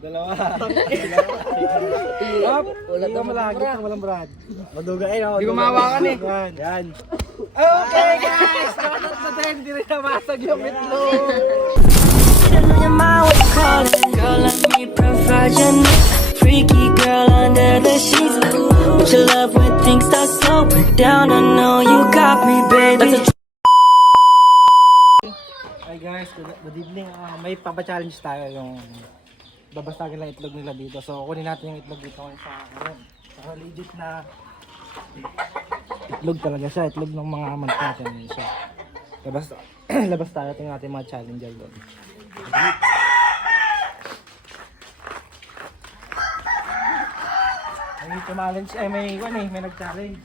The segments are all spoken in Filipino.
Dalawa. Up. Hindi ka malagit ng walang brad. Madugain ako. Hindi ko mahawakan eh. Yan. Yan. Okay guys! Shoutout sa din. Hindi rin namasag yung itlog. Your mind was calling, girl, let me provide your needs. Freaky girl under the sheets. But your love when things start slowing down. I know you got me, baby. Hi guys, good evening. May papa-challenge tayo yung babasagin lang itlog nila dito. So kunin natin yung itlog dito sa sa legit na itlog talaga siya. Itlog ng mga amant natin. So labas tayo. Tingnan natin mga challenger doon. May challenge, may nag-challenge.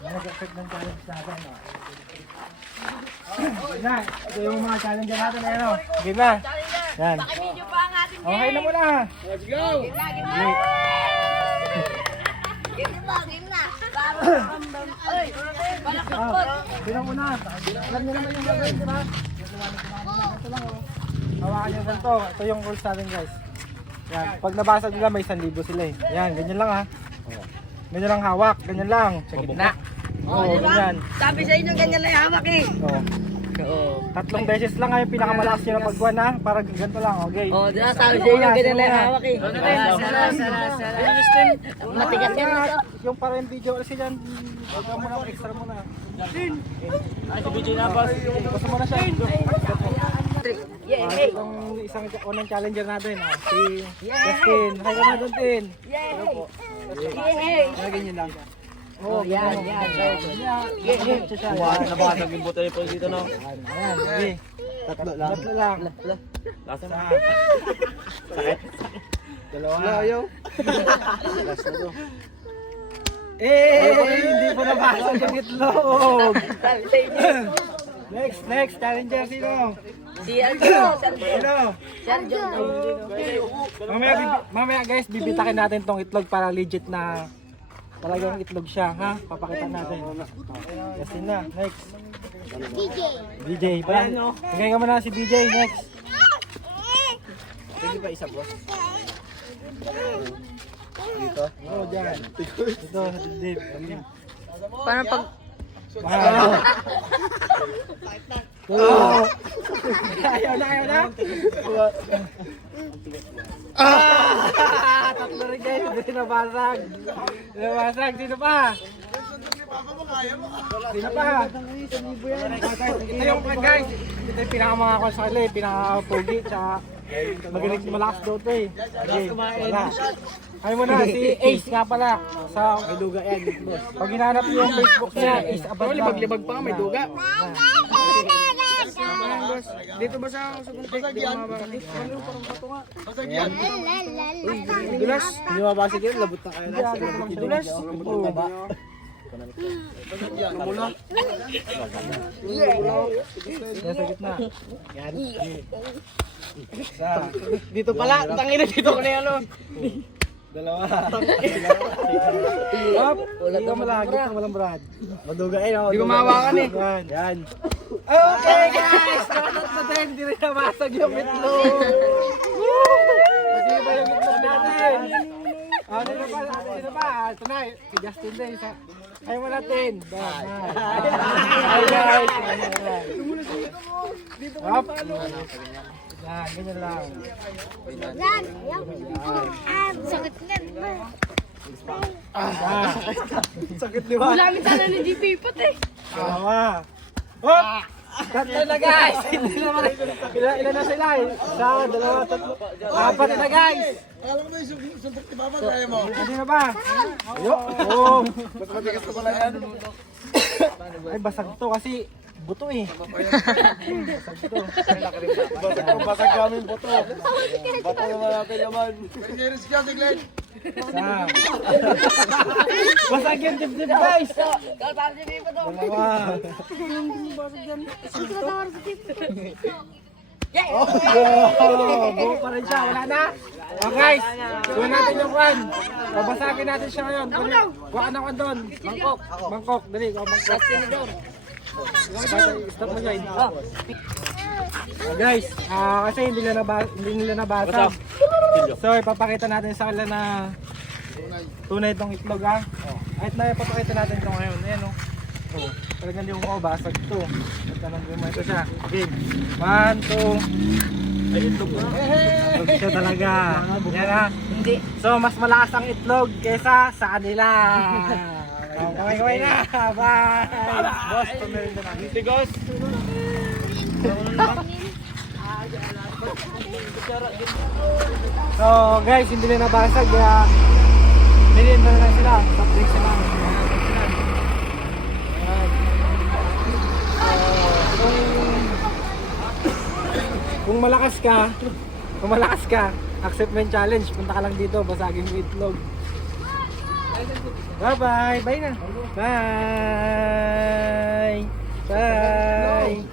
May nag-accept ng challenge natin. Sige na, ito yung mga challenger natin. Ayan o, sige na. Yan. Pakimedyo pa ang ating Okay na muna. Let's go! Game na. Oy, balakot. Bilang muna. Alam niyo naman yung gagawin, di ba? Ito lang o. Hawakan niyo ganito. Ito yung rules natin guys. Yan. Pag nabasag nila may 1,000 sila eh. Yan, ganyan lang ha. Ganyan lang hawak, ganyan lang. Sa gitna. Oo, ganyan. Sabi sa inyo ganyan lang yung hawak eh. Oo. 3 beses lang nga yung pinakamalakas nyo na pagbuwan ha. Para ganito lang, okay? Oh, di ba sabi sa inyo ganyan lang yung hawak eh. Matigas yan ito. Yung para yung video kasi dyan, huwag ka muna, extra muna. Si BJ na boss. Gusto mo na siya. Yeah, Itong isang unang challenger natin, si Justin. Hi ka na doon, Tin. yeah. Ganyan lang. Oo, Yan. Nabasag yung buto po dito no. Ayan, sige. Tatlo lang. Lasa na. Sakit. Dalawa. Ayaw. Last na to. Hindi po nabasag yung itlog. Sabi sa inyo. Next, challenger sino? Si Aljo. Sino? Si Aljo. Mamaya guys, bibitakin natin tong itlog para legit na talagang itlog siya, ha? Papakita natin. Yes, na. Next. DJ. Tingnan ka muna si DJ. Next. Pwede pa isa, boss? Dito? Oo, dyan. Dito, sa dibdib. Paano pag... Ayaw na. Tatlo rin guys, hindi nabasag. Sino pa? Ito yung guys, ito yung pinakamakakuha sa kanila, pinaka-pogi, tsaka magaling malakas daw ito eh. Okay, wala. Ayaw mo na, si Ace nga pala, sa may duga yan. Pag hinanap niyo yung Facebook niya, Ace Abad lang. Libag-libag pa may duga. Dito ba sa suguntik? Di ba mabakan? Basag yan. Dulas. Hindi mabasag yun, labot na kayo na. Dulas. Nasa gitna. Yan. Dito pala. Tangina dito ko na yan oh. Dalawa. Up. Hindi ka malagit ng walang brad. Madugain ako. Hindi ko mahawakan eh. Yan. Okay guys! Shoutout sa din. Hindi rin namasag yung itlog. Kasi ba yung itlog natin? Sino ba? Ito na. Si Justin din. Ayaw mo natin. Hi guys. Up. Yan, ganyan lang. Sakit nga. Sakit di ba? Wala sana ni GP pati. Tama. Hop! Tatlo na guys! Hindi naman. Ilan na sila eh? Isa, dalawa, tatlo. Apat na guys! Alam mo yung suntok ni Papa, kaya mo. Hindi na ba? Ayok! Oo! Mas matigas na pala yan. Ay, basag to kasi buto eh. Basag kami buto. Bato naman natin naman. Pag-iris ka, Siglen. Isa. Basag yung dibdib guys! Sabi si GP pa to. Dalawa. Oh, buo pa rin siya. Wala na? Oh guys, gawin natin yung kwan. Babasagin natin siya ngayon. Kuha na kwan doon. Bangkok. Dali, kuha bangkok. Stop mo siya. Guys, kasi hindi nila nabasa. So, ipapakita natin sa kanila na tunay itong itlog ha. Kahit na ipapakita natin ito ngayon. Ayan o. Talagang hindi ko basag ito. At tanong ko ito siya. Game. 1, 2. Ay, itlog na. Itlog siya talaga. Yan ha. Hindi. So, mas malakas ang itlog kesa sa kanila. Kaway na. Bye. Boss, tumirin na natin. Tigos. So guys, hindi na nabasag kaya niliin na lang sila. Top drinks sila. Kung malakas ka, accept mo yung challenge. Punta ka lang dito, basagin mo itlog. Bye bye, bye na. Bye. Bye.